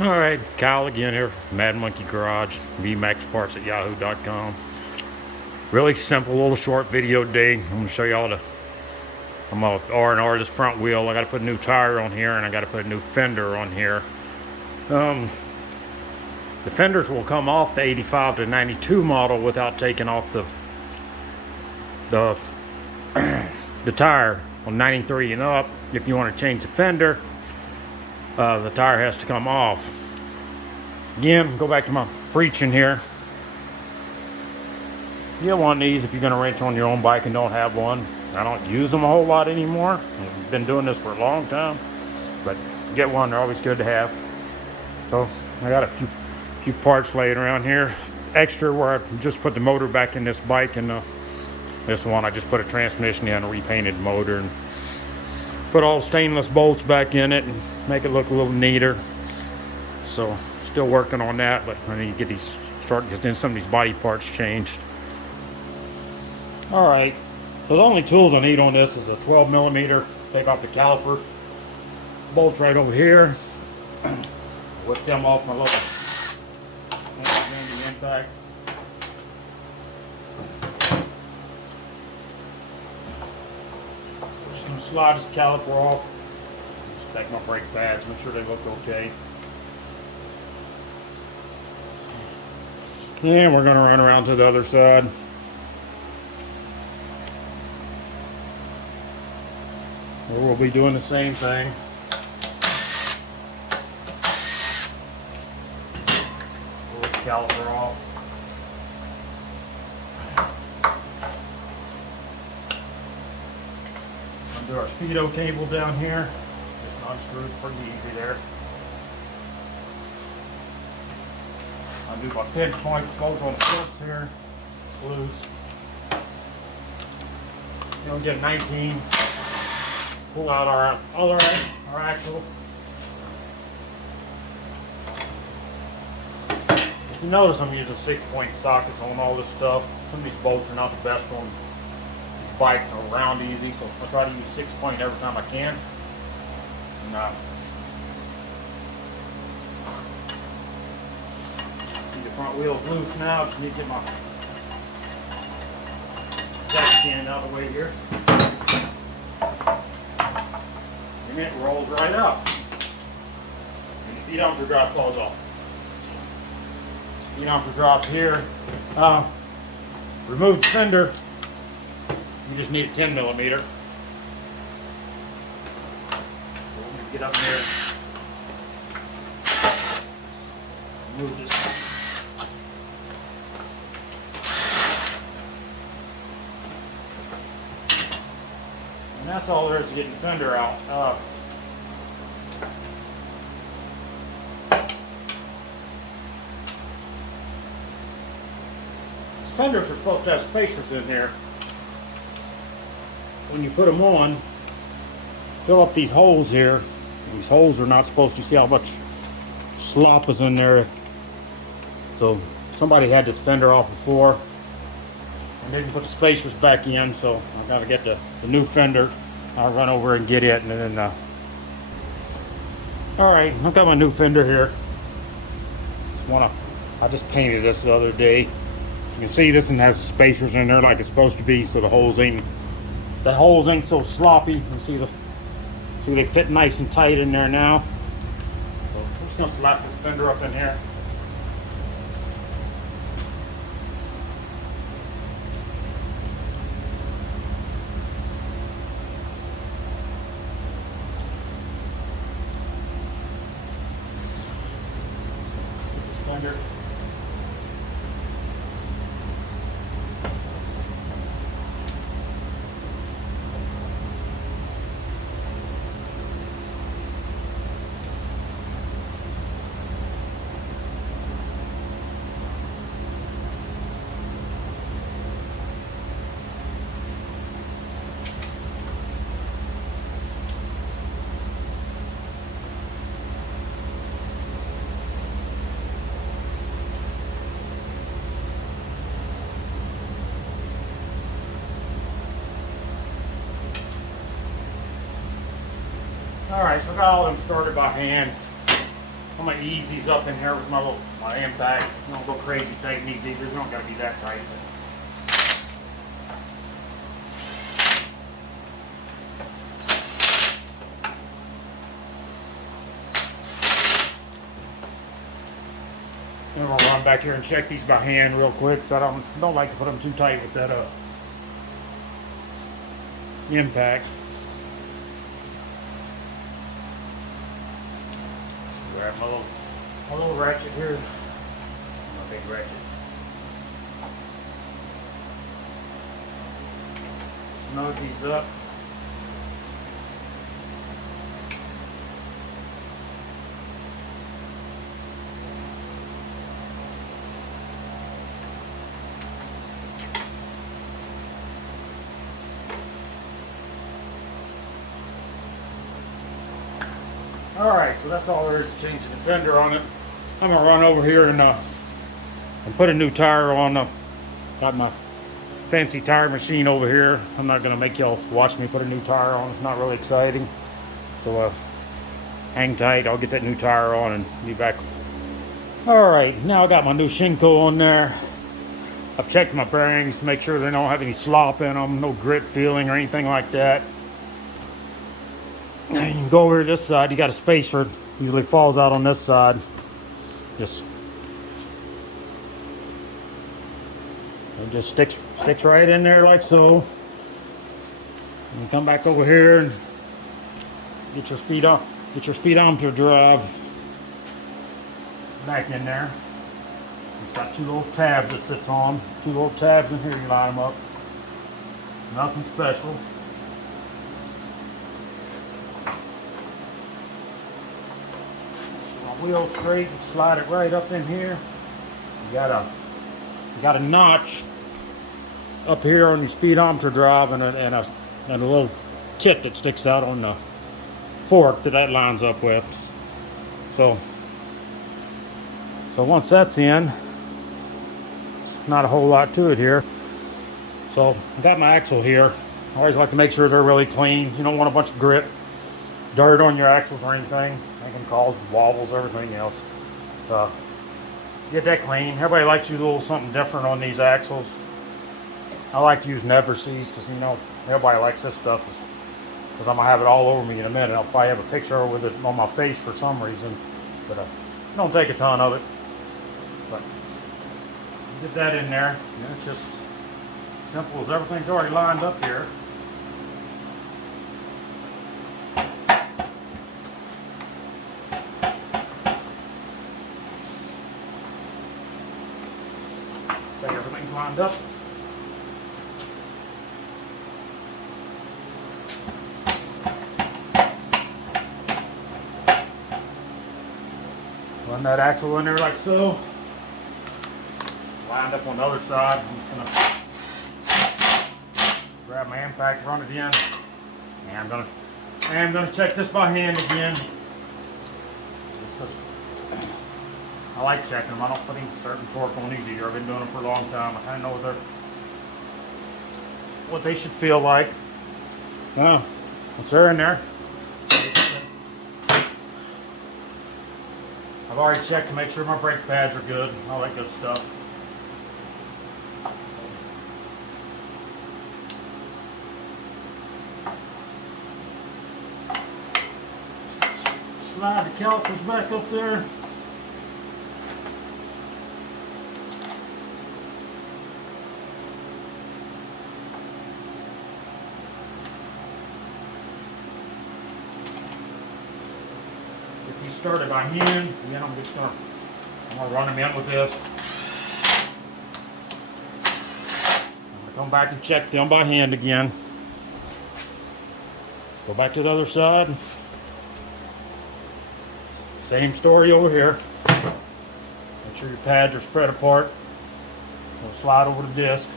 Alright, Kyle again here from Mad Monkey Garage, Vmax parts at yahoo.com. Really simple little short video today. I'm going to show y'all I'm going to R&R this front wheel. I got to put a new tire on here and I got to put a new fender on here. The fenders will come off the 85 to 92 model without taking off the the tire on 93 and up. If you want to change the fender, the tire has to come off. Again, go back to my preaching here. You don't want these if you're going to wrench on your own bike and don't have one. I don't use them a whole lot anymore. I've been doing this for a long time, but get one, they're always good to have. So I got a few parts laying around here. Extra where I just put the motor back in this bike, and this one I just put a transmission in, a repainted motor, and put all stainless bolts back in it and make it look a little neater. So still working on that, but I need to get getting some of these body parts changed. All right, so the only tools I need on this is a 12 millimeter. Take off the calipers. Bolts right over here. Whip them off my little handy impact. Just gonna slide this caliper off. Just take my brake pads, make sure they look okay. And we're gonna run around to the other side. We'll be doing the same thing. Pull this caliper off. Undo our speedo cable down here. Just unscrews pretty easy there. Undo my pinch point bolt on the clips here. It's loose. You'll get 19. Pull out our axle. If you notice, I'm using 6-point sockets on all this stuff. Some of these bolts are not the best on these bikes. Are round easy, so I try to use 6-point every time I can. And, see, the front wheel's loose now. Just need to get my jack stand out of the way here. And it rolls right up. And the speedometer drop falls off. Speedometer drop here. Remove the fender. You just need a 10 millimeter. So we're going to get up there. Remove this. And that's all there is to getting the fender out. These fenders are supposed to have spacers in here. When you put them on, fill up these holes here. These holes are not supposed to, see how much slop is in there. So somebody had this fender off before and didn't put the spacers back in, so I gotta get the new fender. I'll run over and get it, and then all right, I've got my new fender here. I just painted this the other day. You can see this one has spacers in there like it's supposed to be, so the holes ain't so sloppy. You can see they fit nice and tight in there now. So I'm just gonna slap this fender up in here. Fender. Alright, so I got all of them started by hand. I'm gonna ease these up in here with my impact. You don't go crazy tighten these either. They don't gotta be that tight. Then we'll run back here and check these by hand real quick. So I don't like to put them too tight with that impact. So grab my little ratchet here. My big ratchet. Snug these up. Alright, so that's all there is to changing the fender on it. I'm going to run over here and put a new tire on. Got my fancy tire machine over here. I'm not going to make y'all watch me put a new tire on. It's not really exciting. So hang tight. I'll get that new tire on and be back. Alright, now I got my new Shinko on there. I've checked my bearings to make sure they don't have any slop in them. No grip feeling or anything like that. You can go over to this side. You got a space for it. Usually falls out on this side. Just sticks right in there like so. And come back over here and get your speedometer drive back in there. It's got two little tabs it sits on. Two little tabs in here. You line them up. Nothing special. Wheel straight and slide it right up in here. You got a notch up here on your speedometer drive and a little tip that sticks out on the fork that lines up with. So once that's in, it's not a whole lot to it here. So I got my axle here. I always like to make sure they're really clean. You don't want a bunch of grit, dirt on your axles or anything. That can cause wobbles, everything else. Get that clean. Everybody likes to use a little something different on these axles. I like to use Never-Seez because, you know, everybody likes this stuff because I'm going to have it all over me in a minute. I'll probably have a picture with it on my face for some reason, but don't take a ton of it. But get that in there. And it's just simple as everything's already lined up here. Everything's lined up. Run that axle in there like so. Lined up on the other side. I'm just gonna grab my impact, run it in. And I'm gonna check this by hand again. Just 'cause I like checking them. I don't put any certain torque on these either. I've been doing them for a long time. I kind of know what they should feel like. Once they're in there, I've already checked to make sure my brake pads are good. All that good stuff. Slide the calipers back up there. Started by hand, and then I'm gonna run them in with this. I'm gonna come back and check them by hand again. Go back to the other side. Same story over here. Make sure your pads are spread apart. We'll slide over the disc.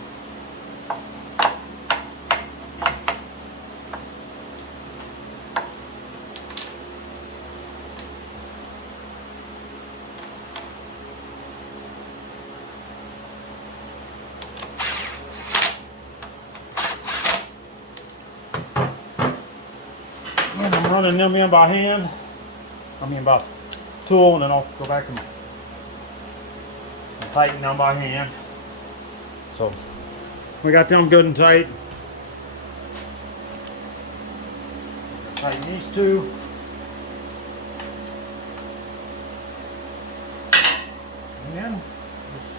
And I'm running them in by hand. I mean by tool, and then I'll go back and tighten them by hand. So we got them good and tight. Tighten these two. And then just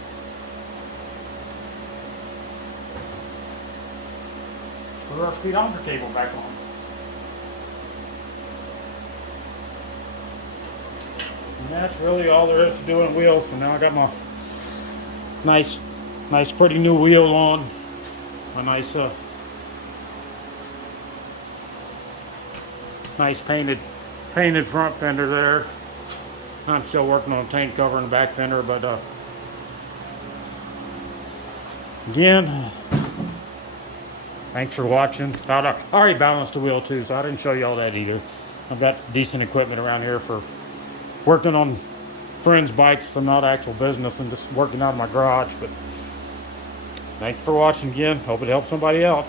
screw our speedometer cable back on. And that's really all there is to doing wheels. So now I got my nice pretty new wheel on. A nice painted front fender there. I'm still working on tank cover and the back fender, but again, thanks for watching. I already balanced the wheel too, so I didn't show you all that either. I've got decent equipment around here for working on friends' bikes, so not actual business, and just working out of my garage. But thanks for watching again. Hope it helps somebody out.